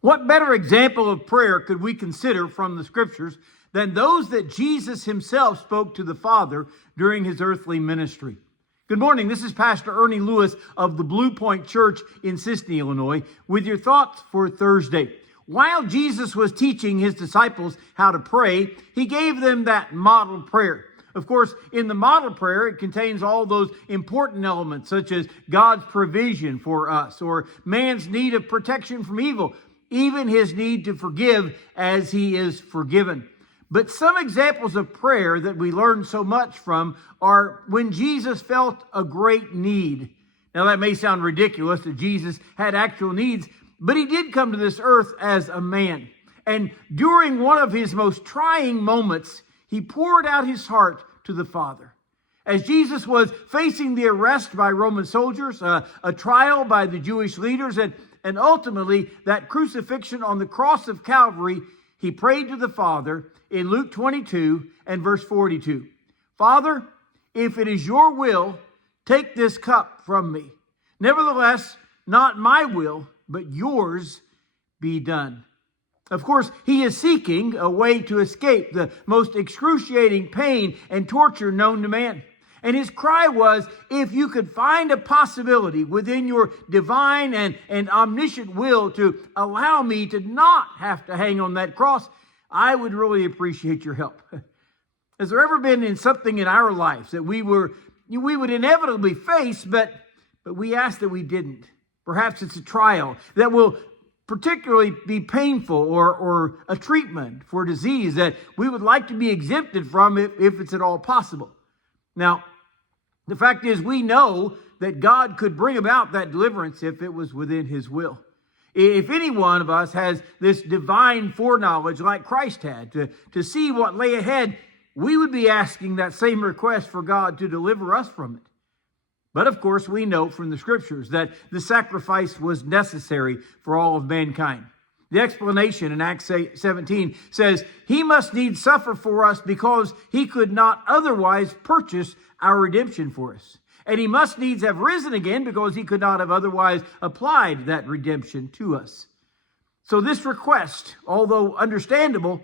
What better example of prayer could we consider from the Scriptures than those that Jesus himself spoke to the Father during his earthly ministry? Good morning. This is Pastor Ernie Lewis of the Blue Point Church in Sisney, Illinois, with your thoughts for Thursday. While Jesus was teaching his disciples how to pray, he gave them that model prayer. Of course, in the model prayer, it contains all those important elements, such as God's provision for us, or man's need of protection from evil, even his need to forgive as he is forgiven. But some examples of prayer that we learn so much from are when Jesus felt a great need. Now, that may sound ridiculous that Jesus had actual needs, but he did come to this earth as a man. And during one of his most trying moments, he poured out his heart to the Father. As Jesus was facing the arrest by Roman soldiers, a trial by the Jewish leaders, and ultimately that crucifixion on the cross of Calvary, he prayed to the Father in Luke 22 and verse 42. Father, if it is your will, take this cup from me. Nevertheless, not my will, but yours be done. Of course, he is seeking a way to escape the most excruciating pain and torture known to man. And his cry was, if you could find a possibility within your divine and omniscient will to allow me to not have to hang on that cross, I would really appreciate your help. Has there ever been something in our lives that we would inevitably face, but we ask that we didn't? Perhaps it's a trial that will particularly be painful, or a treatment for disease that we would like to be exempted from if it's at all possible. Now, the fact is, we know that God could bring about that deliverance if it was within his will. If any one of us has this divine foreknowledge like Christ had to see what lay ahead, we would be asking that same request for God to deliver us from it. But of course, we know from the Scriptures that the sacrifice was necessary for all of mankind. The explanation in Acts 17 says, he must needs suffer for us because he could not otherwise purchase our redemption for us. And he must needs have risen again because he could not have otherwise applied that redemption to us. So this request, although understandable,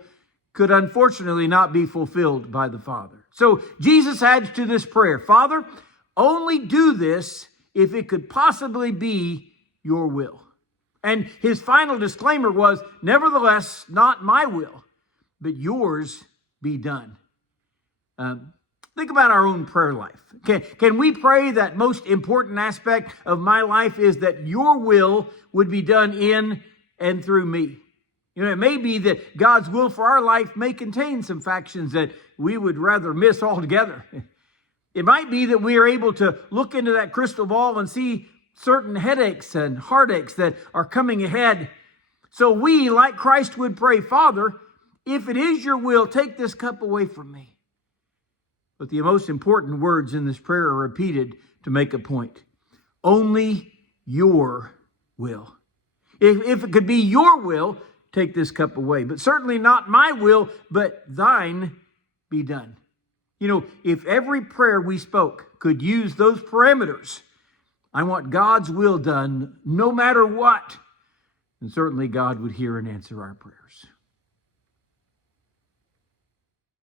could unfortunately not be fulfilled by the Father. So Jesus adds to this prayer, Father, only do this if it could possibly be your will. And his final disclaimer was, nevertheless, not my will, but yours be done. Think about our own prayer life. Can we pray that most important aspect of my life is that your will would be done in and through me? You know, it may be that God's will for our life may contain some factions that we would rather miss altogether. It might be that we are able to look into that crystal ball and see certain headaches and heartaches that are coming ahead. So we, like Christ, would pray, Father, if it is your will, take this cup away from me. But the most important words in this prayer are repeated to make a point. Only your will. If it could be your will, take this cup away. But certainly not my will, but thine be done. You know, if every prayer we spoke could use those parameters, I want God's will done no matter what, and certainly God would hear and answer our prayers.